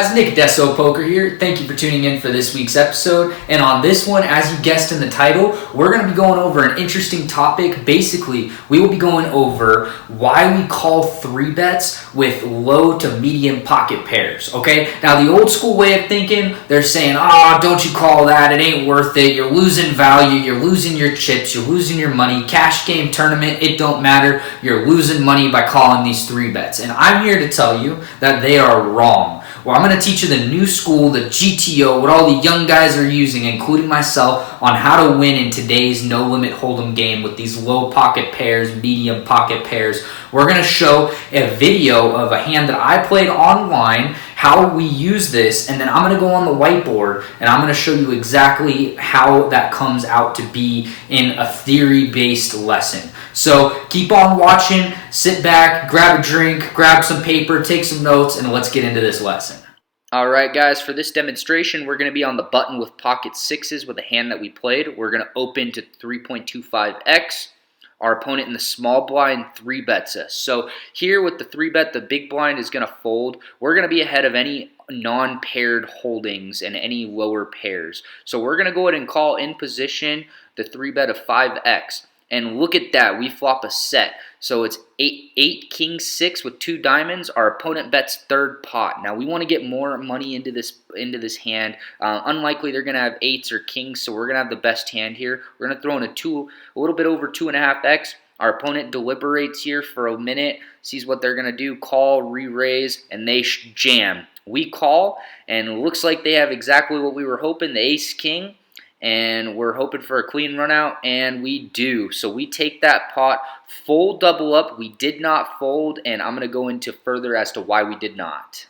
guys, Nick Addesso Poker here. Thank you for tuning in for this week's episode. And on this one, as you guessed in the title, we're going to be going over an interesting topic. Basically, we will be going over why we call 3-bets with low to medium pocket pairs, okay? Now, the old school way of thinking, they're saying, don't you call that, it ain't worth it, you're losing value, you're losing your chips, you're losing your money, cash game, tournament, it don't matter, you're losing money by calling these 3-bets. And I'm here to tell you that they are wrong. Well, I'm going to teach you the new school, the GTO, what all the young guys are using, including myself, on how to win in today's no-limit hold'em game with these low pocket pairs, medium pocket pairs. We're going to show a video of a hand that I played online, how we use this, and then I'm going to go on the whiteboard and I'm going to show you exactly how that comes out to be in a theory-based lesson. So keep on watching, sit back, grab a drink, grab some paper, take some notes, and let's get into this lesson. Alright guys, for this demonstration, we're going to be on the button with pocket sixes with a hand that we played. We're going to open to 3.25x. Our opponent in the small blind 3-bets us. So here with the 3-bet, the big blind is going to fold. We're going to be ahead of any non-paired holdings and any lower pairs. So we're going to go ahead and call in position the 3-bet of 5x. And look at that, we flop a set. So it's 8 king 6 with 2 diamonds. Our opponent bets third pot. Now we want to get more money into this hand. Unlikely they're going to have 8s or kings, so we're going to have the best hand here. We're going to throw in a little bit over 2.5x. Our opponent deliberates here for a minute, sees what they're going to do, call, re-raise, and they jam. We call, and it looks like they have exactly what we were hoping, the ace king. And we're hoping for a clean run out, and we do. So we take that pot, full double up. We did not fold, and I'm going to go into further as to why we did not.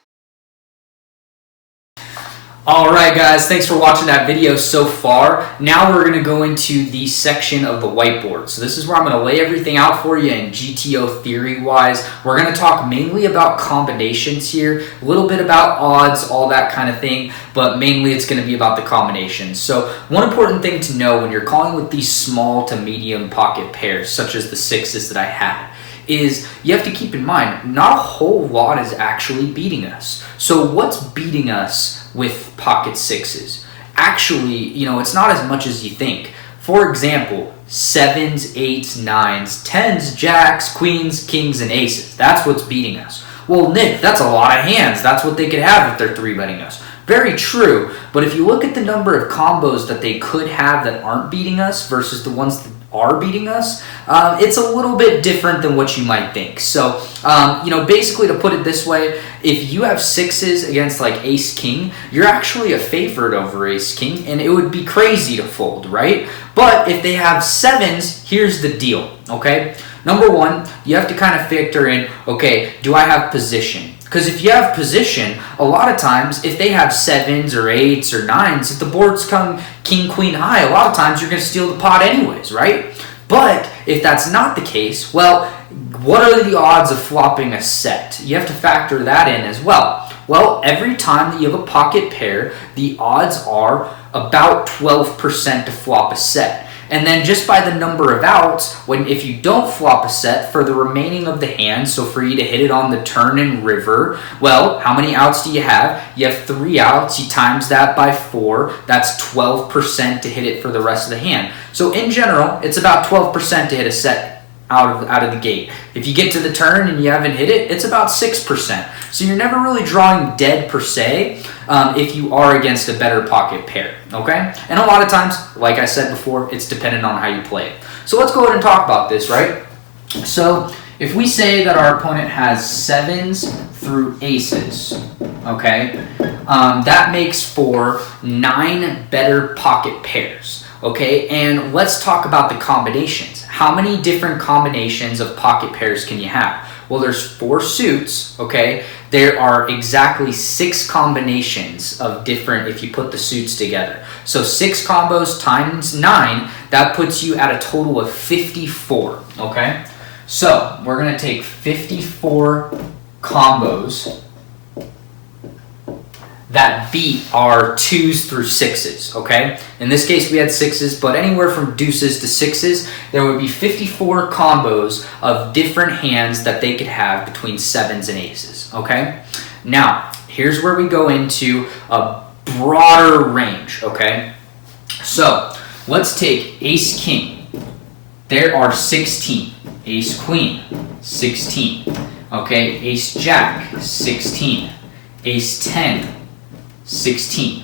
Alright guys, thanks for watching that video so far. Now we're going to go into the section of the whiteboard. So this is where I'm going to lay everything out for you in GTO theory-wise. We're going to talk mainly about combinations here, a little bit about odds, all that kind of thing, but mainly it's going to be about the combinations. So one important thing to know when you're calling with these small to medium pocket pairs, such as the sixes that I had, is you have to keep in mind, not a whole lot is actually beating us. So what's beating us with pocket sixes? Actually, it's not as much as you think. For example, 7s, 8s, 9s, 10s, jacks, queens, kings, and aces. That's what's beating us. Well, Nick, that's a lot of hands. That's what they could have if they're 3-betting us. Very true, but if you look at the number of combos that they could have that aren't beating us versus the ones that are beating us, it's a little bit different than what you might think. So, basically to put it this way, if you have sixes against like ace king, you're actually a favorite over ace king, and it would be crazy to fold, right? But if they have sevens, here's the deal, okay? Number one, you have to kind of factor in, okay, do I have position? Because if you have position, a lot of times, if they have 7s or 8s or 9s, if the boards come king, queen high, a lot of times you're going to steal the pot anyways, right? But if that's not the case, well, what are the odds of flopping a set? You have to factor that in as well. Well, every time that you have a pocket pair, the odds are about 12% to flop a set. And then just by the number of outs, if you don't flop a set for the remaining of the hand, so for you to hit it on the turn and river, well, how many outs do you have? You have 3 outs, you times that by 4, that's 12% to hit it for the rest of the hand. So in general, it's about 12% to hit a set out of the gate. If you get to the turn and you haven't hit it, it's about 6%. So you're never really drawing dead per se if you are against a better pocket pair, okay? And a lot of times, like I said before, it's dependent on how you play it. So let's go ahead and talk about this, right? So if we say that our opponent has 7s through aces, okay, that makes for 9 better pocket pairs, okay? And let's talk about the combinations. How many different combinations of pocket pairs can you have? Well, there's 4 suits, okay? There are exactly 6 combinations of different, if you put the suits together. So 6 combos times 9, that puts you at a total of 54, okay? So we're gonna take 54 combos that beat our 2s through 6s, okay? In this case, we had 6s, but anywhere from deuces to 6s, there would be 54 combos of different hands that they could have between 7s and aces, okay? Now, here's where we go into a broader range, okay? So let's take ace king. There are 16. Ace queen, 16. Okay, ace jack, 16. Ace 10, 16.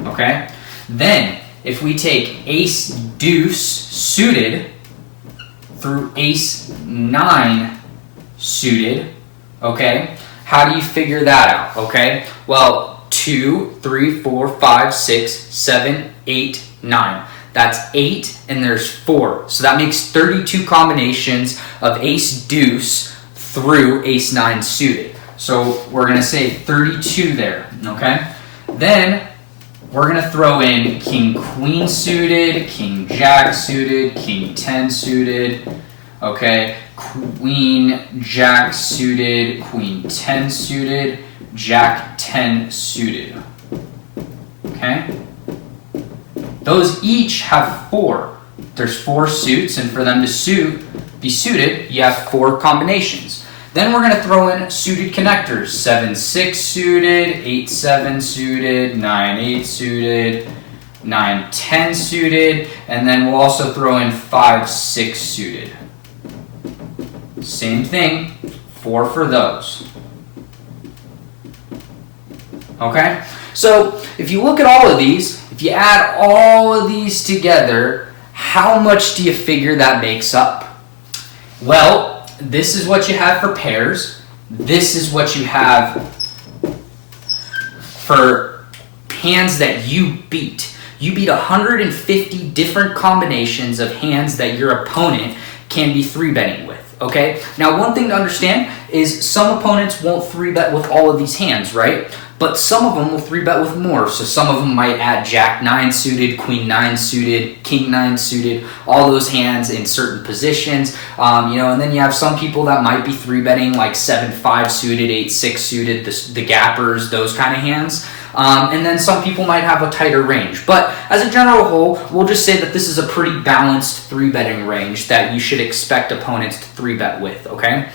Okay? Then, if we take ace deuce suited through ace 9 suited, okay, how do you figure that out? Okay, well, 2, 3, 4, 5, 6, 7, 8, 9. That's 8 and there's 4. So that makes 32 combinations of ace deuce through ace 9 suited. So we're going to say 32 there, okay? Then we're going to throw in king queen suited, king jack suited, king 10 suited, okay? Queen jack suited, queen 10 suited, jack 10 suited, okay? Those each have 4. There's 4 suits, and for them to be suited, you have 4 combinations. Then we're going to throw in suited connectors. 7-6 suited, 8-7 suited, 9-8 suited, 9-10 suited, and then we'll also throw in 5-6 suited. Same thing, 4 for those. Okay? So if you look at all of these, if you add all of these together, how much do you figure that makes up? Well, this is what you have for pairs. This is what you have for hands that you beat. You beat 150 different combinations of hands that your opponent can be 3-betting with. Okay? Now, one thing to understand is some opponents won't 3-bet with all of these hands, right? But some of them will 3-bet with more. So some of them might add jack 9 suited, queen 9 suited, king 9 suited, all those hands in certain positions. And then you have some people that might be 3-betting like 7-5 suited, 8-6 suited, the gappers, those kind of hands. And then some people might have a tighter range. But as a general whole, we'll just say that this is a pretty balanced 3-betting range that you should expect opponents to 3-bet with, okay?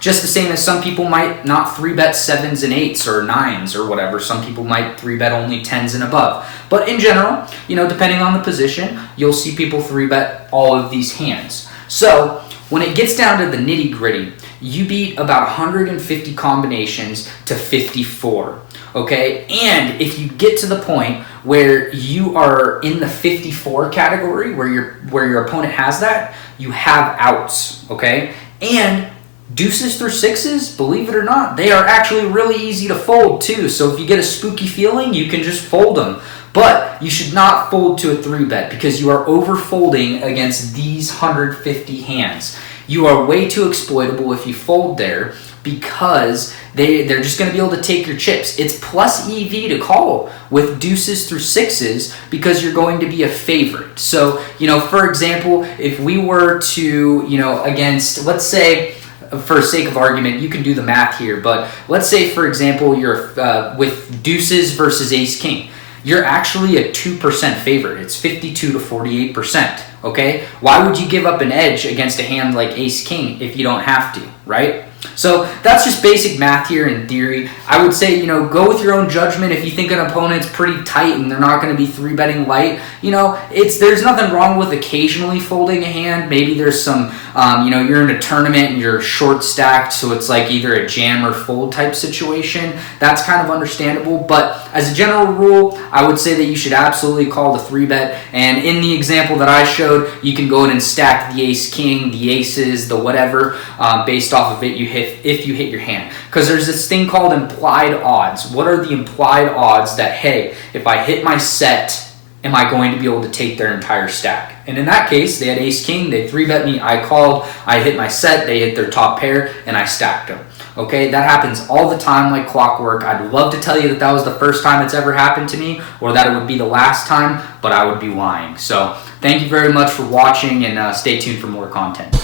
Just the same as some people might not 3-bet 7s and 8s or 9s or whatever. Some people might 3-bet only 10s and above. But in general, depending on the position, you'll see people 3-bet all of these hands. So when it gets down to the nitty-gritty, you beat about 150 combinations to 54. Okay, and if you get to the point where you are in the 54 category, where your opponent has that, you have outs. Okay, and deuces through 6s, believe it or not, they are actually really easy to fold too. So if you get a spooky feeling, you can just fold them. But you should not fold to a 3-bet because you are over-folding against these 150 hands. You are way too exploitable if you fold there because they're just going to be able to take your chips. It's plus EV to call with deuces through 6s because you're going to be a favorite. So, for example, if we were to, against, let's say, for sake of argument, you can do the math here, but let's say, for example, you're with deuces versus ace-king. You're actually a 2% favorite. It's 52 to 48%, okay? Why would you give up an edge against a hand like ace-king if you don't have to, right? So that's just basic math here in theory. I would say, go with your own judgment. If you think an opponent's pretty tight and they're not going to be 3-betting light, there's nothing wrong with occasionally folding a hand. Maybe there's some, you're in a tournament and you're short stacked, so it's like either a jam or fold type situation. That's kind of understandable. But as a general rule, I would say that you should absolutely call the 3-bet. And in the example that I showed, you can go in and stack the ace-king, the aces, the whatever, based off of it if you hit your hand. Because there's this thing called implied odds. What are the implied odds that, hey, if I hit my set, am I going to be able to take their entire stack? And in that case, they had ace-king, they 3-bet me, I called, I hit my set, they hit their top pair, and I stacked them. Okay, that happens all the time like clockwork. I'd love to tell you that was the first time it's ever happened to me, or that it would be the last time, but I would be lying. So thank you very much for watching, and stay tuned for more content.